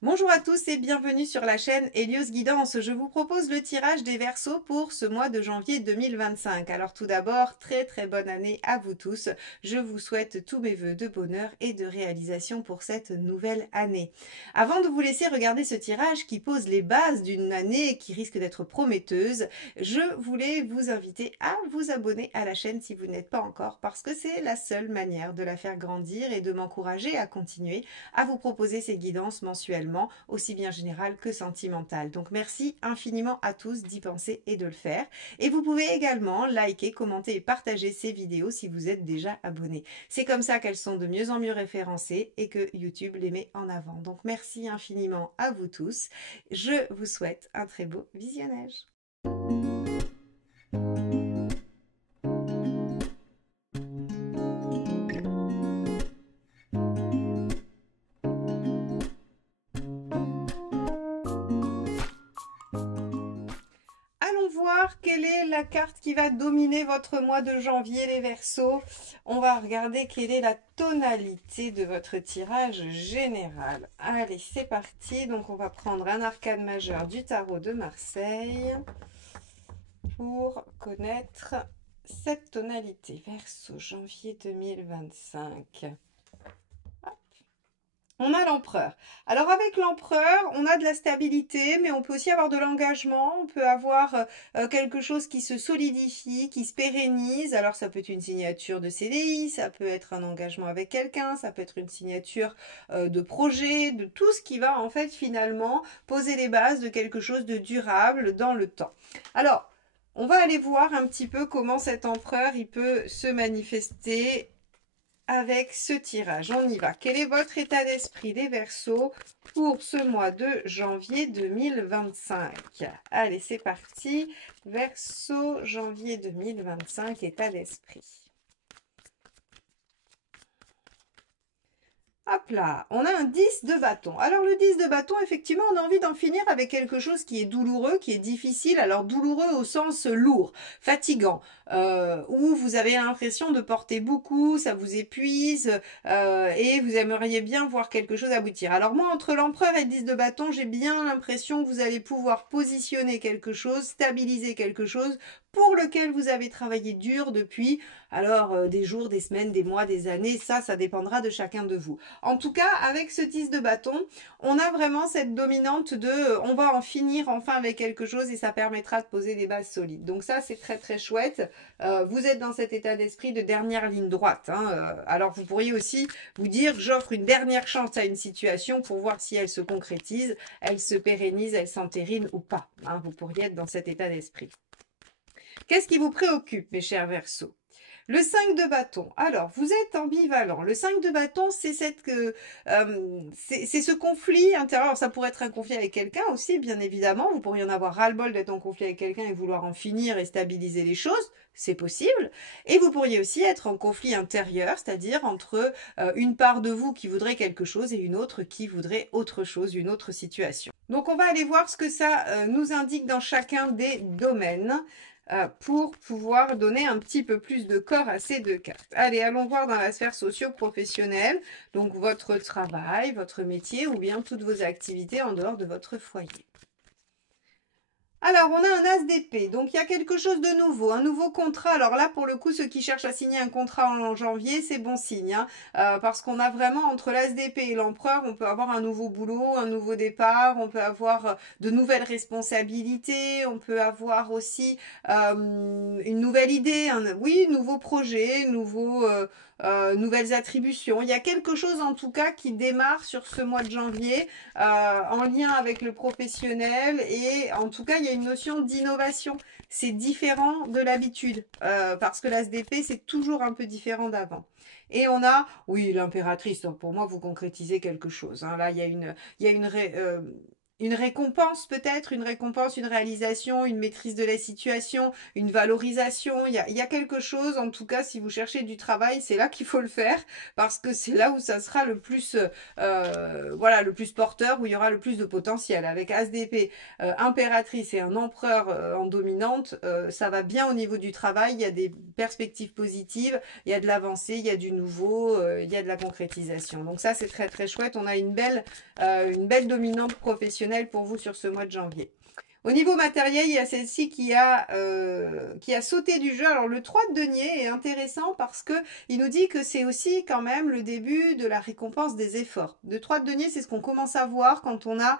Bonjour à tous et bienvenue sur la chaîne Hélios Guidance. Je vous propose le tirage des Verseaux pour ce mois de janvier 2025. Alors tout d'abord, très bonne année à vous tous. Je vous souhaite tous mes vœux de bonheur et de réalisation pour cette nouvelle année. Avant de vous laisser regarder ce tirage qui pose les bases d'une année qui risque d'être prometteuse, je voulais vous inviter à vous abonner à la chaîne si vous n'êtes pas encore parce que c'est la seule manière de la faire grandir et de m'encourager à continuer à vous proposer ces guidances mensuellement, aussi bien générales que sentimentales. Donc merci infiniment à tous d'y penser et de le faire. Et vous pouvez également liker, commenter et partager ces vidéos si vous êtes déjà abonné. C'est comme ça qu'elles sont de mieux en mieux référencées et que YouTube les met en avant. Donc merci infiniment à vous tous. Je vous souhaite un très beau visionnage. Allons voir quelle est la carte qui va dominer votre mois de janvier, les Verseaux. On va regarder quelle est la tonalité de votre tirage général. Allez, c'est parti. Donc, on va prendre un arcane majeur du tarot de Marseille pour connaître cette tonalité. Verseau, janvier 2025. On a l'empereur. Alors avec l'empereur, on a de la stabilité, mais on peut aussi avoir de l'engagement, on peut avoir quelque chose qui se solidifie, qui se pérennise. Alors ça peut être une signature de CDI, ça peut être un engagement avec quelqu'un, ça peut être une signature de projet, de tout ce qui va en fait finalement poser les bases de quelque chose de durable dans le temps. Alors, on va aller voir un petit peu comment cet empereur il peut se manifester avec ce tirage. On y va. Quel est votre état d'esprit, les Verseaux, pour ce mois de janvier 2025? Allez, c'est parti. Verseau, janvier 2025, état d'esprit. Hop là, on a un 10 de bâton. Alors le 10 de bâton, effectivement, on a envie d'en finir avec quelque chose qui est douloureux, qui est difficile. Alors douloureux au sens lourd, fatigant, où vous avez l'impression de porter beaucoup, ça vous épuise, et vous aimeriez bien voir quelque chose aboutir. Alors moi, entre l'empereur et le 10 de bâton, j'ai bien l'impression que vous allez pouvoir positionner quelque chose, stabiliser quelque chose pour lequel vous avez travaillé dur depuis, alors des jours, des semaines, des mois, des années, ça dépendra de chacun de vous. En tout cas, avec ce 10 de bâton, on a vraiment cette dominante de on va en finir enfin avec quelque chose et ça permettra de poser des bases solides. Donc ça, c'est très chouette. Vous êtes dans cet état d'esprit de dernière ligne droite. Alors vous pourriez aussi vous dire j'offre une dernière chance à une situation pour voir si elle se concrétise, elle se pérennise, elle s'entérine ou pas. Vous pourriez être dans cet état d'esprit. Qu'est-ce qui vous préoccupe, mes chers Verseaux? Le 5 de bâton. Alors, vous êtes ambivalent. Le 5 de bâton, c'est ce conflit intérieur. Ça pourrait être un conflit avec quelqu'un aussi, bien évidemment. Vous pourriez en avoir ras-le-bol d'être en conflit avec quelqu'un et vouloir en finir et stabiliser les choses. C'est possible. Et vous pourriez aussi être en conflit intérieur, c'est-à-dire entre une part de vous qui voudrait quelque chose et une autre qui voudrait autre chose, une autre situation. Donc, on va aller voir ce que ça nous indique dans chacun des domaines pour pouvoir donner un petit peu plus de corps à ces deux cartes. Allez, allons voir dans la sphère socio-professionnelle, donc votre travail, votre métier ou bien toutes vos activités en dehors de votre foyer. Alors, on a un as d'épée, donc il y a quelque chose de nouveau, un nouveau contrat. Alors là, pour le coup, ceux qui cherchent à signer un contrat en janvier, c'est bon signe, parce qu'on a vraiment, entre l'as d'épée et l'empereur, on peut avoir un nouveau boulot, un nouveau départ, on peut avoir de nouvelles responsabilités, on peut avoir aussi une nouvelle idée, oui, nouveau projet, nouvelles attributions. Il y a quelque chose en tout cas qui démarre sur ce mois de janvier en lien avec le professionnel et en tout cas il y a une notion d'innovation. C'est différent de l'habitude parce que l'ASDP c'est toujours un peu différent d'avant. Et on a, oui, l'impératrice. Donc pour moi, vous concrétisez quelque chose. Là, il y a une une récompense peut-être, une récompense, une réalisation, une maîtrise de la situation, une valorisation. Il y a quelque chose, en tout cas, si vous cherchez du travail, c'est là qu'il faut le faire parce que c'est là où ça sera le plus, voilà, le plus porteur, où il y aura le plus de potentiel. Avec As d'épée, impératrice et un empereur en dominante, ça va bien au niveau du travail. Il y a des perspectives positives, il y a de l'avancée, il y a du nouveau, il y a de la concrétisation. Donc ça, c'est très très chouette. On a une belle dominante professionnelle pour vous sur ce mois de janvier. Au niveau matériel, il y a celle-ci qui a sauté du jeu. Alors le 3 de denier est intéressant parce que il nous dit que c'est aussi quand même le début de la récompense des efforts. Le 3 de denier, c'est ce qu'on commence à voir quand on a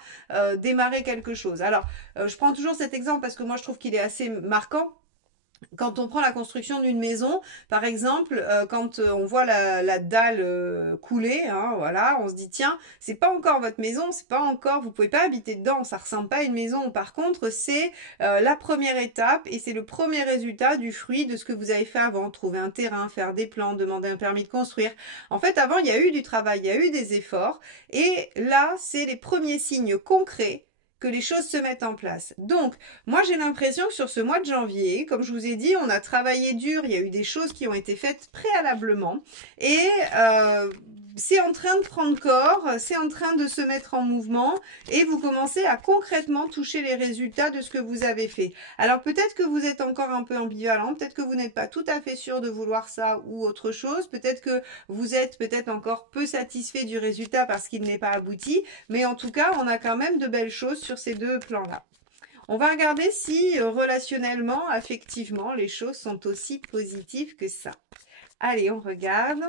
démarré quelque chose. Alors, je prends toujours cet exemple parce que moi je trouve qu'il est assez marquant. Quand on prend la construction d'une maison, par exemple, quand on voit la dalle couler, hein, voilà, on se dit tiens, c'est pas encore votre maison, c'est pas encore, vous pouvez pas habiter dedans, ça ressemble pas à une maison. Par contre, c'est la première étape et c'est le premier résultat du fruit de ce que vous avez fait avant, trouver un terrain, faire des plans, demander un permis de construire. En fait, avant, il y a eu du travail, il y a eu des efforts et là, c'est les premiers signes concrets que les choses se mettent en place. Donc, moi, j'ai l'impression que sur ce mois de janvier, comme je vous ai dit, on a travaillé dur, il y a eu des choses qui ont été faites préalablement et c'est en train de prendre corps, c'est en train de se mettre en mouvement et vous commencez à concrètement toucher les résultats de ce que vous avez fait. Alors peut-être que vous êtes encore un peu ambivalent, peut-être que vous n'êtes pas tout à fait sûr de vouloir ça ou autre chose, peut-être que vous êtes peut-être encore peu satisfait du résultat parce qu'il n'est pas abouti, mais en tout cas, on a quand même de belles choses sur ces deux plans-là. On va regarder si relationnellement, affectivement, les choses sont aussi positives que ça. Allez, on regarde.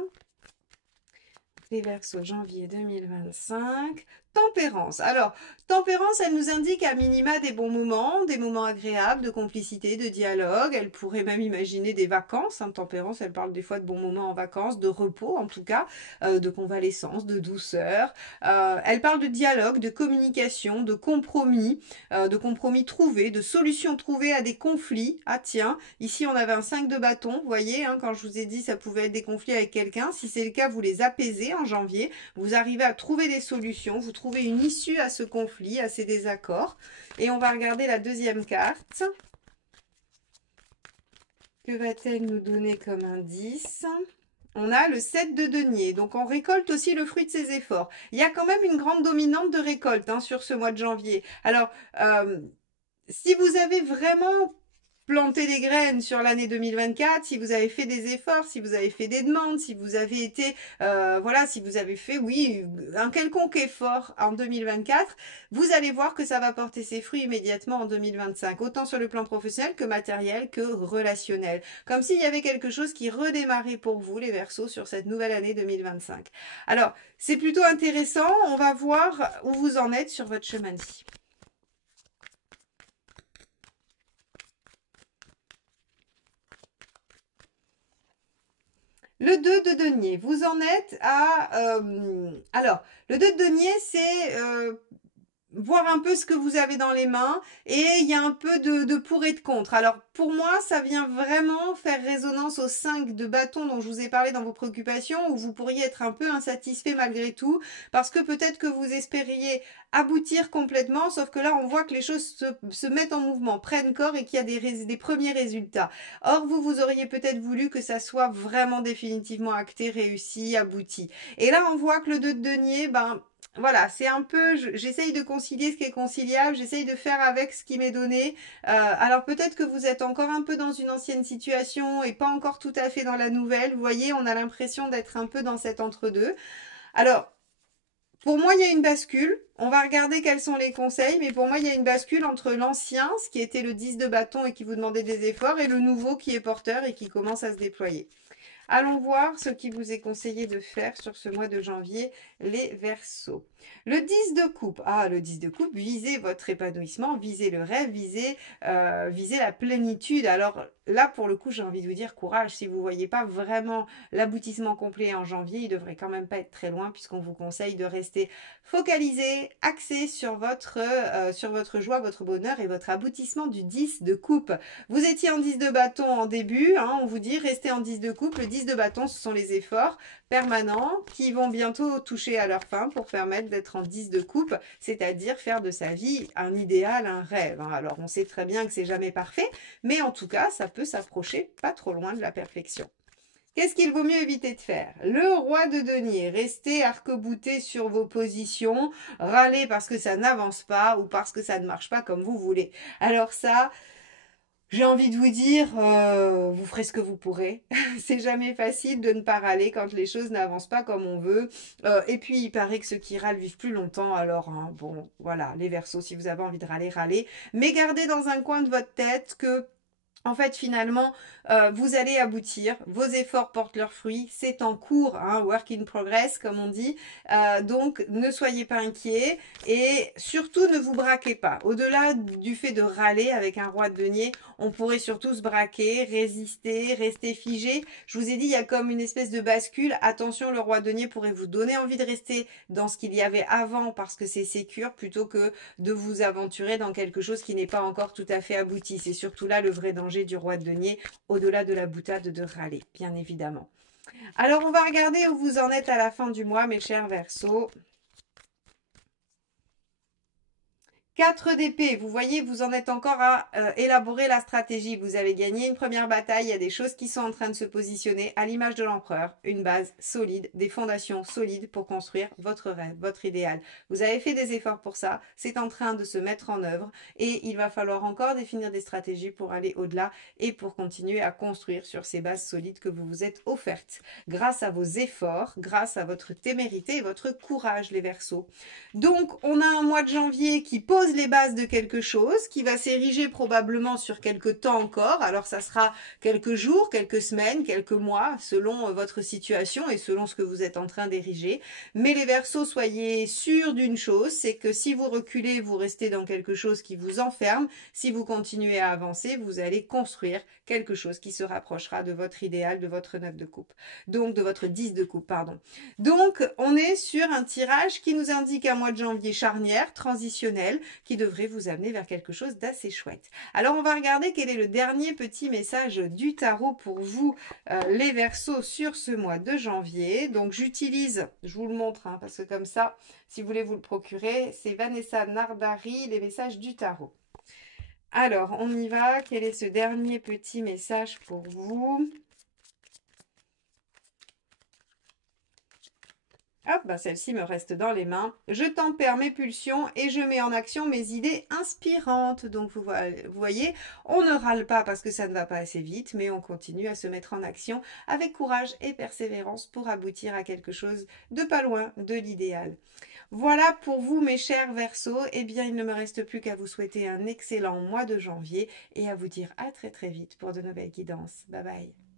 Les Verseaux, janvier 2025. Tempérance. Alors, tempérance, elle nous indique à minima des bons moments agréables, de complicité, de dialogue. Elle pourrait même imaginer des vacances. Hein. Tempérance, elle parle des fois de bons moments en vacances, de repos en tout cas, de convalescence, de douceur. Elle parle de dialogue, de communication, de compromis trouvés, de solutions trouvées à des conflits. Ah tiens, ici on avait un 5 de bâton, vous voyez, hein, quand je vous ai dit ça pouvait être des conflits avec quelqu'un. Si c'est le cas, vous les apaisez en janvier. Vous arrivez à trouver des solutions, vous trouvez une issue à ce conflit, à ces désaccords. Et on va regarder la deuxième carte. Que va-t-elle nous donner comme indice ? On a le 7 de denier, donc on récolte aussi le fruit de ses efforts. Il y a quand même une grande dominante de récolte hein, sur ce mois de janvier. Alors, si vous avez vraiment planter des graines sur l'année 2024, si vous avez fait des efforts, si vous avez fait des demandes, si vous avez été, voilà, si vous avez fait, oui, un quelconque effort en 2024, vous allez voir que ça va porter ses fruits immédiatement en 2025, autant sur le plan professionnel que matériel que relationnel. Comme s'il y avait quelque chose qui redémarrait pour vous, les Verseaux, sur cette nouvelle année 2025. Alors, c'est plutôt intéressant. On va voir où vous en êtes sur votre chemin de vie. Le 2 de denier, vous en êtes à... alors, le 2 de denier, c'est voir un peu ce que vous avez dans les mains et il y a un peu de pour et de contre. Alors pour moi, ça vient vraiment faire résonance au 5 de bâton dont je vous ai parlé dans vos préoccupations où vous pourriez être un peu insatisfait malgré tout parce que peut-être que vous espériez aboutir complètement sauf que là on voit que les choses se mettent en mouvement, prennent corps et qu'il y a des premiers résultats. Or vous auriez peut-être voulu que ça soit vraiment définitivement acté, réussi, abouti. Et là on voit que le 2 de denier, ben voilà, c'est un peu, j'essaye de concilier ce qui est conciliable, j'essaye de faire avec ce qui m'est donné. Alors peut-être que vous êtes encore un peu dans une ancienne situation et pas encore tout à fait dans la nouvelle. Vous voyez, on a l'impression d'être un peu dans cet entre-deux. Alors, pour moi, il y a une bascule. On va regarder quels sont les conseils, mais pour moi, il y a une bascule entre l'ancien, ce qui était le 10 de bâton et qui vous demandait des efforts, et le nouveau qui est porteur et qui commence à se déployer. Allons voir ce qui vous est conseillé de faire sur ce mois de janvier, les Verseaux. Le 10 de coupe. Ah, le 10 de coupe, visez votre épanouissement, visez le rêve, visez la plénitude. Alors là, pour le coup, j'ai envie de vous dire courage. Si vous ne voyez pas vraiment l'aboutissement complet en janvier, il devrait quand même pas être très loin puisqu'on vous conseille de rester focalisé, axé sur votre joie, votre bonheur et votre aboutissement du 10 de coupe. Vous étiez en 10 de bâton en début, hein, on vous dit restez en 10 de coupe. Le 10 10 de bâton, ce sont les efforts permanents qui vont bientôt toucher à leur fin pour permettre d'être en 10 de coupe, c'est-à-dire faire de sa vie un idéal, un rêve. Alors, on sait très bien que c'est jamais parfait, mais en tout cas, ça peut s'approcher pas trop loin de la perfection. Qu'est-ce qu'il vaut mieux éviter de faire? Le roi de denier, rester arc-bouté sur vos positions, râler parce que ça n'avance pas ou parce que ça ne marche pas comme vous voulez. Alors ça, j'ai envie de vous dire, vous ferez ce que vous pourrez. C'est jamais facile de ne pas râler quand les choses n'avancent pas comme on veut. Et puis, il paraît que ceux qui râlent vivent plus longtemps. Alors, hein, bon, voilà, les Verseaux, si vous avez envie de râler, râlez. Mais gardez dans un coin de votre tête que en fait, finalement, vous allez aboutir, vos efforts portent leurs fruits, c'est en cours, hein, work in progress, comme on dit. Donc, ne soyez pas inquiets et surtout ne vous braquez pas. Au-delà du fait de râler avec un roi de denier, on pourrait surtout se braquer, résister, rester figé. Je vous ai dit, il y a comme une espèce de bascule. Attention, le roi de denier pourrait vous donner envie de rester dans ce qu'il y avait avant parce que c'est sécure plutôt que de vous aventurer dans quelque chose qui n'est pas encore tout à fait abouti. C'est surtout là le vrai danger du roi de denier, au-delà de la boutade de râler, bien évidemment. Alors, on va regarder où vous en êtes à la fin du mois, mes chers Verseaux. 4 d'épée, vous voyez, vous en êtes encore à élaborer la stratégie. Vous avez gagné une première bataille, il y a des choses qui sont en train de se positionner à l'image de l'empereur. Une base solide, des fondations solides pour construire votre rêve, votre idéal. Vous avez fait des efforts pour ça, c'est en train de se mettre en œuvre et il va falloir encore définir des stratégies pour aller au-delà et pour continuer à construire sur ces bases solides que vous vous êtes offertes. Grâce à vos efforts, grâce à votre témérité et votre courage, les Verseaux. Donc, on a un mois de janvier qui pose les bases de quelque chose, qui va s'ériger probablement sur quelques temps encore. Alors, ça sera quelques jours, quelques semaines, quelques mois, selon votre situation et selon ce que vous êtes en train d'ériger. Mais les Verseaux, soyez sûrs d'une chose, c'est que si vous reculez, vous restez dans quelque chose qui vous enferme. Si vous continuez à avancer, vous allez construire quelque chose qui se rapprochera de votre idéal, de votre 9 de coupe. Donc, de votre 10 de coupe, pardon. Donc, on est sur un tirage qui nous indique un mois de janvier charnière, transitionnel, qui devrait vous amener vers quelque chose d'assez chouette. Alors, on va regarder quel est le dernier petit message du tarot pour vous, les Verseaux, sur ce mois de janvier. Donc, j'utilise, je vous le montre, hein, parce que comme ça, si vous voulez vous le procurer, c'est Vanessa Nardari, les messages du tarot. Alors, on y va. Quel est ce dernier petit message pour vous ? Hop, bah celle-ci me reste dans les mains. Je tempère mes pulsions et je mets en action mes idées inspirantes. Donc vous voyez, on ne râle pas parce que ça ne va pas assez vite, mais on continue à se mettre en action avec courage et persévérance pour aboutir à quelque chose de pas loin de l'idéal. Voilà pour vous mes chers Verseaux. Eh bien, il ne me reste plus qu'à vous souhaiter un excellent mois de janvier et à vous dire à très très vite pour de nouvelles guidances. Bye bye.